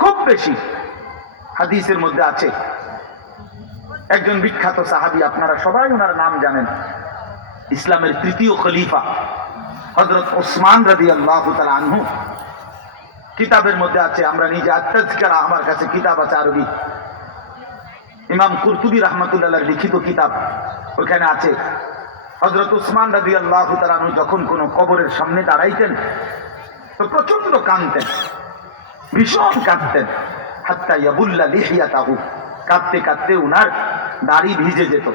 খুব বেশি হাদিসের মধ্যে আছে। একজন বিখ্যাত সাহাবি, আপনারা সবাই ওনার নাম জানেন। ইসলামের তৃতীয় খলিফা হজরত ওসমান রাদি আল্লাহ আনহু। কিতাবের মধ্যে আছে, আমরা নিজে আত্মাজকারা আমার কাছে কিতাব আছে আরবি। ইমাম কুরতুবি রহমতুল্লাহ লিখিত কিতাব ওখানে আছে। হজরত উসমান রাদি আল্লাহ আনহু যখন কোনো কবরের সামনে দাঁড়াইতেন, তো প্রচণ্ড কাঁদতেন। ভীষণ কাঁদতেন। হাত্তা ইয়াবুল্লা লিহিয়া তাহু কাঁদতে কাঁদতে উনার দাড়ি ভিজে যেত।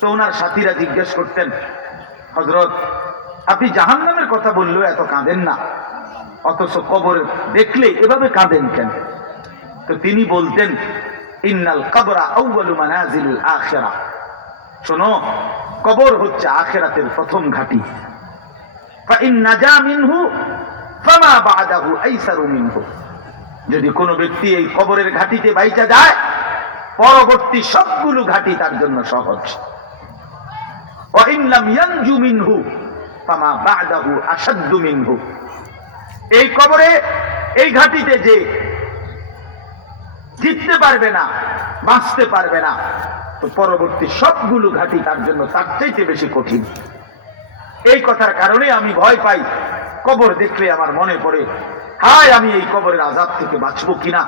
তো ওনার সাথীরা জিজ্ঞেস করতেন হজরত আপনি জাহান্নামের কথা বললেও এত কাঁদেন না। অথচ কবর দেখলে এভাবে কাঁদেন কেন? তো তিনি বলতেন, ইন্নাল কবরা আউ্বালু মানাজিলুল আখেরা। শোনো, কবর হচ্ছে আখেরাতের প্রথম ঘাটি। যদি কোনো ব্যক্তি এই কবরের ঘাটিতে বাইচা যায়, পরবর্তী সবগুলো ঘাটি তার জন্য সহজ। এই কবরে, এই ঘাটিতে যে জিততে পারবে না, বাঁচতে পারবে না, তো পরবর্তী সবগুলো ঘাটি তার জন্য তার চাইতে বেশি কঠিন। এই কথার কারণে আমি ভয় পাই। কবর দেখলে আমার মনে পড়ে, হায় আমি এই কবরের আজাদ থেকে বাঁচবো কিনা?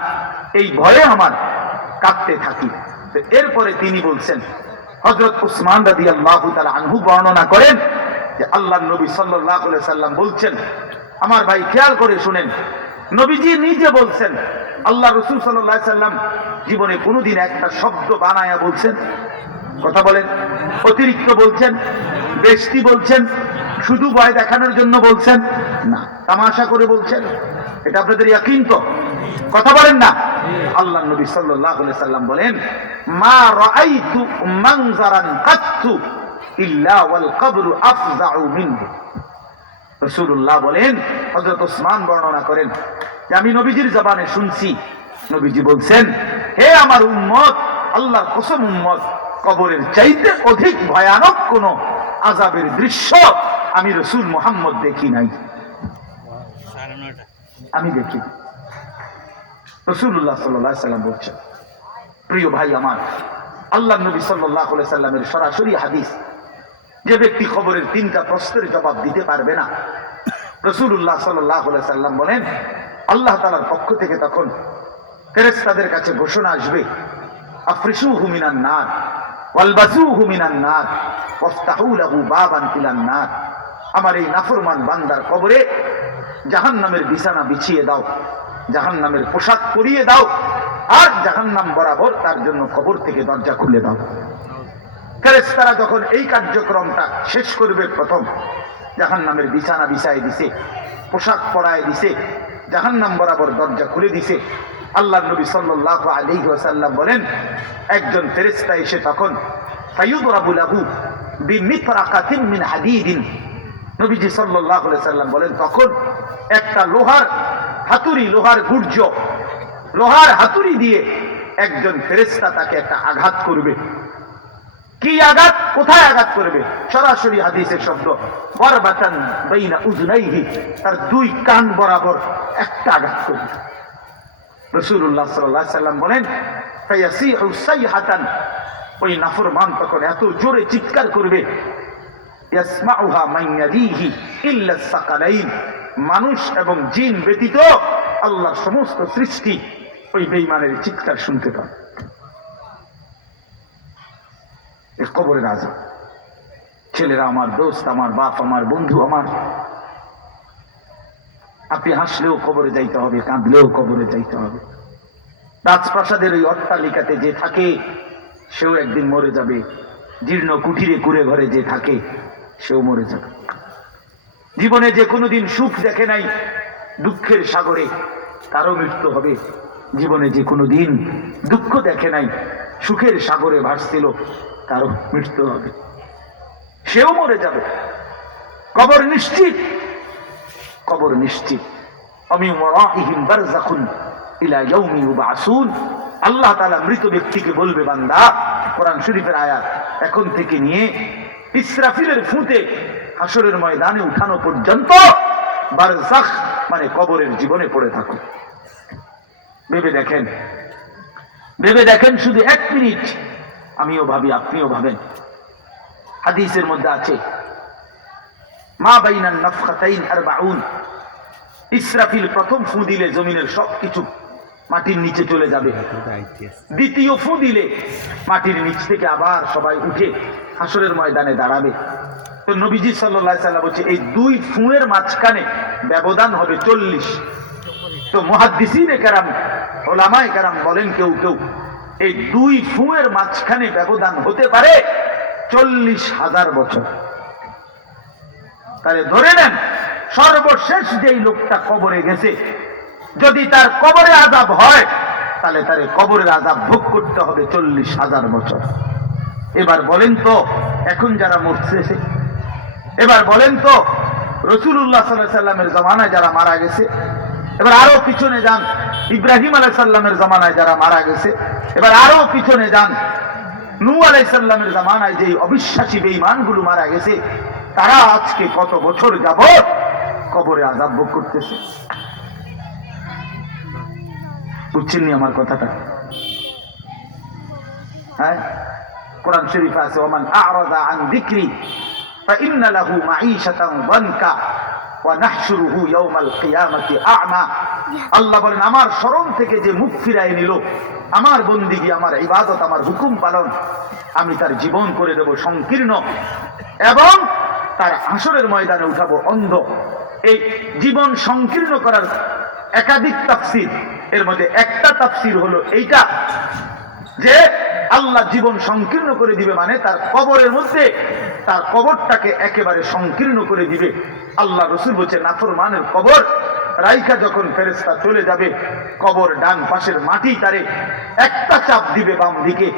এই ভয়ে আমার কাঁদতে থাকি। এরপরে তিনি বলছেন হজরত উসমান রাদি আল্লাহ আনহু বর্ণনা করেন যে আল্লাহ নবী সাল্লাহ সাল্লাম বলছেন, আমার ভাই খেয়াল করে শুনেন, নবীজি নিজে বলছেন, আল্লাহ রসুল সাল্লাহ সাল্লাম জীবনে কোনোদিন একটা শব্দ বানায়া বলছেন। কথা বলেন, অতিরিক্ত বলছেন, বেশতি বলছেন শুধু ভয় দেখানোর জন্য বলছেন? না, তামাশা করে বলছেন। এটা আপনাদের ইয়াকিন তো। কথা বলেন না। আল্লাহ নবী সাল্লাল্লাহু সাল্লাম বলেন, মা রাআইতু মানজারান কাত্তু ইল্লা ওয়াল কবরু আফজাউ মিনহু। রাসূলুল্লাহ বলেন, হযরত ওসমান বর্ণনা করেন, যে আমি নবীজির জবানে শুনছি। নবীজি বলছেন, হে আমার উম্মত, আল্লাহর কসম উম্মত, কবরের চাইতে অধিক ভয়ানক কোন আজাবের দৃশ্য আমি রসুল মোহাম্মদ দেখি নাই। আমি দেখি। রসুল্লাহ সাল্লাম বলছেন প্রিয় ভাই আমার আল্লাহ নবী সাল্লাহ সাল্লামের সরাসরি হাদিস, যে ব্যক্তি খবরের তিনটা প্রশ্নের জবাব দিতে পারবে না। রসুল্লাহ সাল্লাহ সাল্লাম বলেন, আল্লাহ তালার পক্ষ থেকে তখন ফেরেস্তাদের কাছে ঘোষণা আসবে আফ্রিসু হুমিনান নার, ওয়ালবাসুহু মিনান নার, ওয়াফতাহু লাহু বাবান নার। আমার এই নাফরমান বান্দার কবরে জাহান নামের বিছানা বিছিয়ে দাও জাহান নামের পোশাক পরিয়ে দাও আর জাহান নাম বরাবর তার জন্য কবর থেকে দরজা খুলে দাও। ফেরেশতারা যখন এই কার্যক্রমটা শেষ করবে প্রথম জাহান নামের বিছানা বিছায় দিছে, পোশাক পরায় দিছে জাহান নাম বরাবর দরজা খুলে দিছে আল্লাহ নবী সাল্লাহ আলী ওয়াসাল্লাম বলেন, একজন ফেরেস্তা এসে তখন ফাইয়ুদরাবুল আবু বিমিতরাকাতিন মিন হাদিদিন নবীজি সাল্লাম বলেন, তখন একটা লোহার হাতুড়ি, লোহার গুর্জ, লোহার হাতুড়ি দিয়ে একজন ফেরেস্তা তাকে একটা আঘাত করবে। কি আঘাত? কোথায় আঘাত করবে? সরাসরি হাদিসের শব্দ বাইনা তার দুই কান বরাবর একটা আঘাত করবে। রসুল্লাহ সাল্লাহ সাল্লাম বলেন হাতান ওই নাফরমান তখন এত জোরে চিৎকার করবে মানুষ এবং জিন ব্যতীত আল্লাহর সমস্ত সৃষ্টি ওই বেইমানের চিৎকার শুনতে পান। কবরের আজ ছেলেরা আমার দোস্ত, আমার বাপ, আমার বন্ধু, আমার। আপনি হাসলেও কবরে যাইতে হবে, কাঁদলেও কবরে যাইতে হবে। রাজপ্রাসাদের ওই অট্টালিকাতে যে থাকে, সেও একদিন মরে যাবে। জীর্ণ কুঠিরে কুড়ে ঘরে যে থাকে সেও মরে যাবে। জীবনে যে কোনো দিন সুখ দেখে নাই দুঃখের সাগরে, তারও মৃত্যু হবে। জীবনে যে কোনো দিন দুঃখ দেখে নাই সুখের সাগরে ভাসছিল, তারও মৃত্যু হবে। সেও মরে যাবে। কবর নিশ্চিত। কবর নিশ্চিত। আমি আল্লাহ তাআলা মৃত ব্যক্তিকে বলবে, বান্দা, কোরআন শরীফের আয়াত এখন থেকে নিয়ে ইসরাফিলের ফুঁতে হাসরের ময়দানে উঠানো পর্যন্ত বারজাখ মানে কবরের জীবনে পড়ে থাকো। ভেবে দেখেন ভেবে দেখেন শুধু এক মিনিট, আমিও ভাবি, আপনিও ভাবেন। হাদিসের মধ্যে আছে, মা বাইনান নফখাতাইন আর বাউন ইসরাফিল প্রথম ফু দিলে জমিনের সবকিছু মাটির নিচে চলে যাবে। দ্বিতীয় ফু দিলে মাটির নিচ থেকে আবার সবাই উঠে হাসরের ময়দানে দাঁড়াবে। তো নবীজি সাল্লাহ বলছে, এই দুই ফুঁয়ের মাঝখানে ব্যবধান হবে চল্লিশ। তো মহাদ্দিসিন কারাম ওলামায় কারাম বলেন কেউ কেউ, এই দুই ফুঁয়ের মাঝখানে ব্যবধান হতে পারে চল্লিশ হাজার বছর। তাহলে ধরে নেন, সর্বশেষ যেই লোকটা কবরে গেছে যদি তার কবরে আজাব হয়, তাহলে তার কবরের আজাব ভোগ করতে হবে চল্লিশ হাজার বছর। এবার বলেন তো, এখন যারা মরছে এবার বলেন তো রসুল্লাহ সাল্লাহ সাল্লামের জমানায় যারা মারা গেছে, এবার আরও পিছনে যান, ইব্রাহিম আলাই সাল্লামের জমানায় যারা মারা গেছে, এবার আরও পিছনে যান নু আলাই সাল্লামের জমানায় যে অবিশ্বাসী বেঈমানগুলো মারা গেছে, তারা আজকে কত বছর যাবত কবরে আজাব ভোগ করতেছে। বুঝছেননি আমার কথাটা হ্যাঁ কোরআন শরীফ আছে ওমান আরাদা আন যিকরি فإن له معيشة ضنكا ونحشره يوم القيامة أعمى আল্লাহ বলেন আমার স্মরণ থেকে যে মুখ ফিরায় নিল আমার বন্দিগি আমার ইবাদত আমার হুকুম পালন আমি তার জীবন করে দেব সংকীর্ণ এবং তার আসরের ময়দানে উঠাবো অন্ধ এই জীবন সংকীর্ণ করার একাধিক তাফসির এর মধ্যে একটা তাফসির হলো এইটা, যে আল্লাহ জীবন সংকীর্ণ করে দিবে মানে তার কবরের মধ্যে তার কবরটাকে একেবারে সংকীর্ণ করে দিবে। আল্লাহ রসুল বলছে, নাফরমানের কবর, রাইখা যখন ফেরেস্তা চলে যাবে, কবর ডান পাশের মাটি তারে একটা চাপ দিবে বাম দিকে,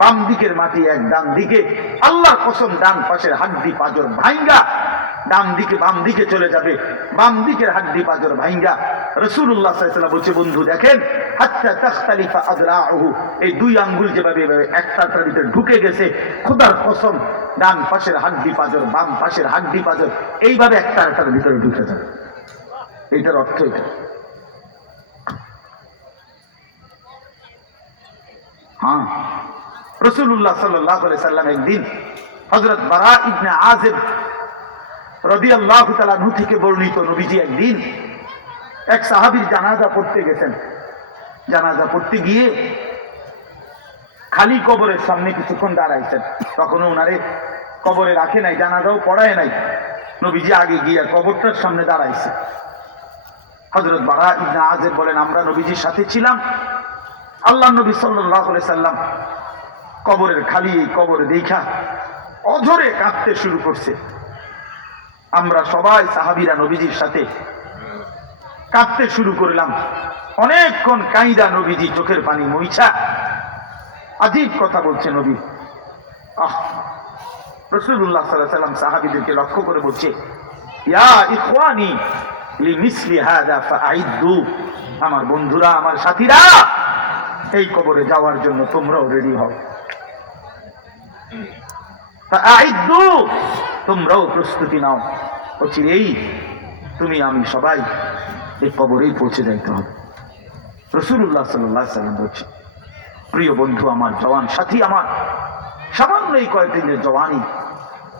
বাম দিকের মাটি এক ডান দিকে। আল্লাহর কসম, ডান পাশের হাড্ডি পাজর ভাইঙ্গা ডান দিকে, বাম দিকে চলে যাবে। বাম দিকের হাড্ডি পাজর ভাইঙ্গা। রসুল্লাহ বলছে, বন্ধু, দেখেন এই দুই আঙ্গুল যেভাবে ঢুকে গেছে কসম, ডান পাশের হাড্ডি পাজর, বাম পাশের হাড্ডি পাজর, এইভাবে একটা একটার ভিতরে ঢুকে যাবে। এইটার অর্থ এটা। হ্যাঁ। রসুল্লাহ সাল্লাহ সাল্লাম একদিন হজরত বারা ইবনে আজেব রবি থেকে বর্ণিত নবীজি একদিন এক সাহাবির জানাজা পড়তে গেছেন। জানাজা পড়তে গিয়ে খালি কবরের সামনে কিছুক্ষণ দাঁড়াইছেন। তখনও ওনারে কবরে রাখে নাই, জানাজাও পড়ায় নাই। নবীজি আগে গিয়ে কবরটার সামনে দাঁড়াইছে। হজরত বারা ইবনা আজের বলেন, আমরা নবীজির সাথে ছিলাম। আল্লাহ নবী সাল্লাহ সাল্লাম কবরের খালি এই কবরে দেখা অঝরে কাঁদতে শুরু করছে। আমরা সবাই সাহাবিরা নবীজির সাথে কাঁদতে শুরু করলাম। অনেকক্ষণ কাইদা নবীজি চোখের পানি মইছা আজীব কথা বলছে নবী। আহ রসুল্লাহ সাল্লাহ সাল্লাম সাহাবিদেরকে লক্ষ্য করে বলছে, ইয়া আমার বন্ধুরা, আমার সাথীরা, এই কবরে যাওয়ার জন্য তোমরাও রেডি হও। তোমরাও প্রস্তুতি নাও। এই, তুমি আমি সবাই এই কবরেই পৌঁছে যাইতে হবে। রসুল্লাহ সাল্লাহ সাল্লাম বলছে প্রিয় বন্ধু, আমার জওয়ান সাথী আমার, সামান্য এই কয়েকদিনের জওয়ানি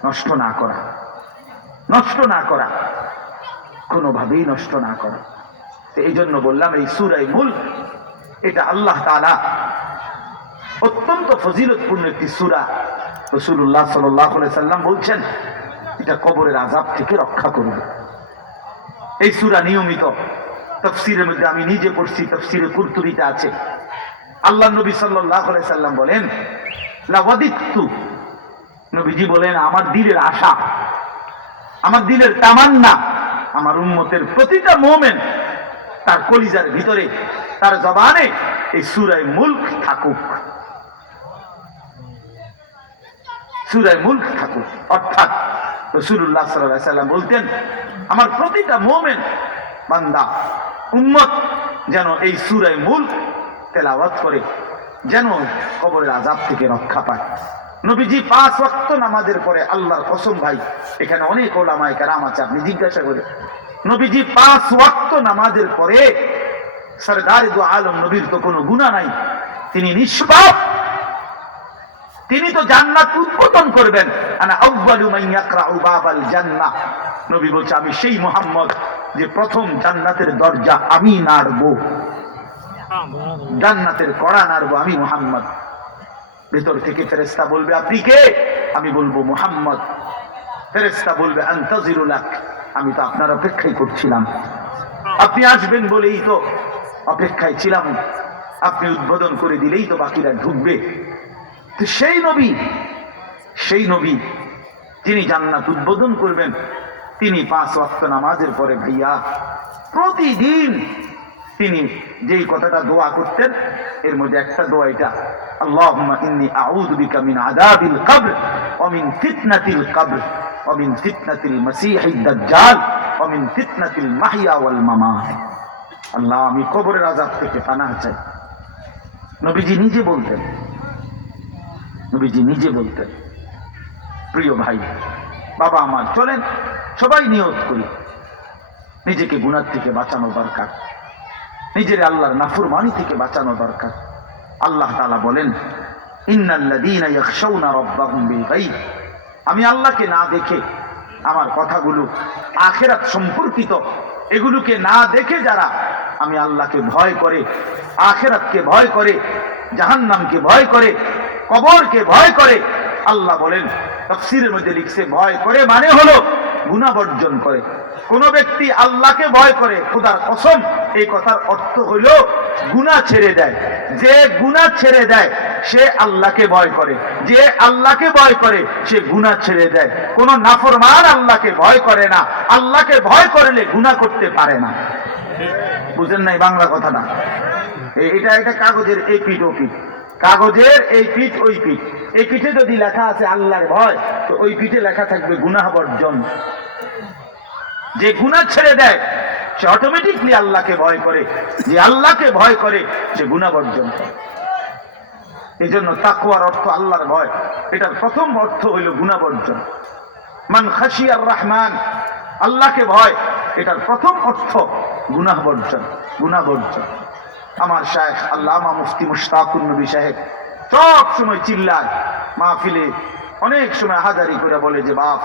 নষ্ট না করা, নষ্ট না করা, কোনোভাবেই নষ্ট না করা। এই জন্য বললাম, এই সুরাই মূল, এটা আল্লাহ তালা অত্যন্ত ফজিলতপূর্ণ একটি সুরা রসুল্লাহ সাল্লাম বলছেন, এটা কবরের আজাব থেকে রক্ষা করবে এই সুরা নিয়মিত তফসিরের মধ্যে আমি নিজে পড়ছি, তফসিরে কুরতুরিতে আছে। আল্লাহ নবী সাল্লাহ সাল্লাম বলেন, লাওয়াদিত্তু। নবীজি বলেন, আমার দিলের আশা, আমার দিলের তামান্না, আমার উন্মতের প্রতিটা মোমেন্ট তার কলিজার ভিতরে, তার জবানে এই সুরায় মুল্ক থাকুক। সুরায় মুল্ক থাকুক। অর্থাৎ রসুল্লাহ সাল্লাহ সাল্লাম বলতেন, আমার প্রতিটা মোমেন্ট বান্দা, উম্মত যেন এই সুরায় মুল্ক তেলাওয়াত করে, যেন কবরের আজাব থেকে রক্ষা পায়। নবীজি পাঁচ ওয়াক্ত নামাজের পরে আল্লাহর কসম ভাই, এখানে অনেক ওলামায় কারাম আছে, আপনি জিজ্ঞাসা করে নবীজি পাঁচ ওয়াক্ত নামাজের পরে সরকার দু আলম নবীর তো কোনো গুণা নাই, তিনি নিষ্পাপ তিনি তো জান্নাত উদ্বোধন করবেন। নবী বলছে, আমি সেই মোহাম্মদ যে প্রথম জান্নাতের দরজা আমি নাড়বো। জান্নাতের কড়া নাড়বো আমি মোহাম্মদ। ভেতর থেকে ফেরেস্তা বলবে, আপনি কে? আমি বলব, মোহাম্মদ। ফেরেস্তা বলবে আন্তাজিরুলাক আমি তো আপনার অপেক্ষাই করছিলাম। আপনি আসবেন বলেই তো অপেক্ষায় ছিলাম। আপনি উদ্বোধন করে দিলেই তো বাকিরা ঢুকবে। সেই নবী সেই নবী তিনি জান্নাত উদ্বোধন করবেন। তিনি পাঁচ ওয়াক্ত নামাজের পরে ভাইয়া প্রতিদিন তিনি যেই কথাটা দোয়া করতেন, এর মধ্যে একটা দোয়া এটা, আল্লাহুম্মা ইন্নী আউযু বিকা মিন আযাবিল কবর, ওয়া মিন ফিতনাতিল কবর, ওয়া মিন ফিতনাতিল মাসীহিদ দাজ্জাল, ওয়া মিন ফিতনাতিল মাহইয়া ওয়াল মামাত। আল্লাহ আমি কবরের আযাব থেকে পানাহ চাই। নবীজি নিজে বলতেন নবীজি নিজে বলতেন, প্রিয় ভাই, বাবা আমার চলেন, সবাই নিয়ত করি। নিজেকে গুণার থেকে বাঁচানো দরকার, নিজের আল্লাহর নাফরমানি থেকে বাঁচানো দরকার। আল্লাহ তালা বলেন আমি আল্লাহকে না দেখে আমার কথাগুলো আখেরাত সম্পর্কিত, এগুলোকে না দেখে যারা আমি আল্লাহকে ভয় করে, আখেরাতকে ভয় করে, জাহান্নামকে ভয় করে কবরকে ভয় করে। আল্লাহ বলেন, তফসিরের মধ্যে লিখছে, ভয় করে মানে হলো গুণা বর্জন করে। কোন ব্যক্তি আল্লাহকে ভয় করে, খোদার কসম, এই কথার অর্থ হইল গুণা ছেড়ে দেয়। যে গুণা ছেড়ে দেয়, সে আল্লাহকে ভয় করে। যে আল্লাহকে ভয় করে, সে গুণা ছেড়ে দেয়। কোন নাফরমান আল্লাহকে ভয় করে না। আল্লাহকে ভয় করলে গুণা করতে পারে না। বুঝেন নাই বাংলা কথাটা? এ- এটা একটা কাগজের এই পিঠ ও পিঠ কাগজের এই পিঠ, ওই পিঠ। এই পিঠে যদি লেখা আছে আল্লাহর ভয়, তো ওই পিঠে লেখা থাকবে গুনাহ বর্জন। যে গুনাহ ছেড়ে দেয়, সে অটোমেটিকলি আল্লাহকে ভয় করে। যে আল্লাহকে ভয় করে, সে গুনাহ বর্জন করে। এই জন্য তাকুয়ার অর্থ আল্লাহর ভয়। এটার প্রথম অর্থ হইল গুনাহ বর্জন। মান খাসিয়ার রহমান, আল্লাহকে ভয়। এটার প্রথম অর্থ গুনাহ বর্জন গুনাহ বর্জন। আমার শায়েখ আল্লামা মুফতি মুশতাকুর নবী সাহেব সব সময় চিল্লায় মাহফিলে। অনেক সময় হাজারি করে বলে যে, বাপ,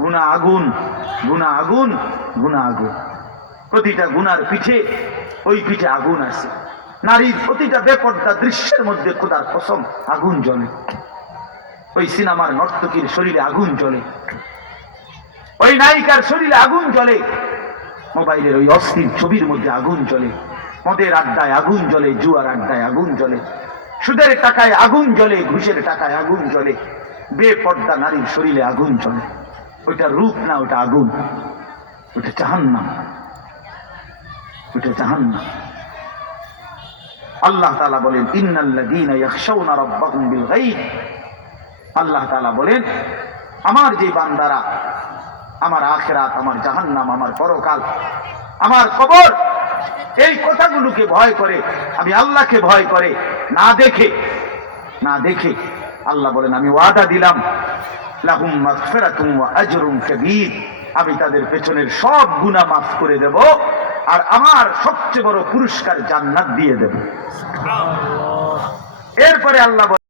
গুনা আগুন গুনা আগুন গুনা আগুন। প্রতিটা গুনার পিঠে ওই পিঠে আগুন আছে। নারীর প্রতিটা বেপর্দা দৃশ্যের মধ্যে খোদার কসম আগুন জ্বলে। ওই সিনেমার নর্তকীর শরীরে আগুন জ্বলে। ওই নায়িকার শরীরে আগুন জ্বলে। মোবাইলের ওই অস্থির ছবির মধ্যে আগুন জ্বলে। মদের আড্ডায় আগুন জ্বলে, জুয়ার আড্ডায় আগুন জ্বলে। সুদের টাকায় আগুন জ্বলে, ঘুষের টাকায় আগুন জ্বলে। বেপর্দা নারীর শরীরে আগুন জ্বলে। ওইটা রূপ না ওটা আগুন। ওটা জাহান্নাম। ওটা জাহান্নাম। আল্লাহ তাআলা বলেন আল্লাহ তালা বলেন, আমার যে বান্দারা, আমার আখেরাত, আমার জাহান্নাম, আমার পরকাল, আমার কবর এই কথাগুলোকে ভয় করে আমি আল্লাহকে ভয় করে না দেখে না দেখে আল্লাহ বলেন আমি ওয়াদা দিলাম লাহুম মাগফিরাতুম ওয়া আজরুম কাবীর। আমি তাদের পেছনের সব গুনাহ মাফ করে দেব আর আমার সবচেয়ে বড় পুরস্কার জান্নাত দিয়ে দেব। এরপরে আল্লাহ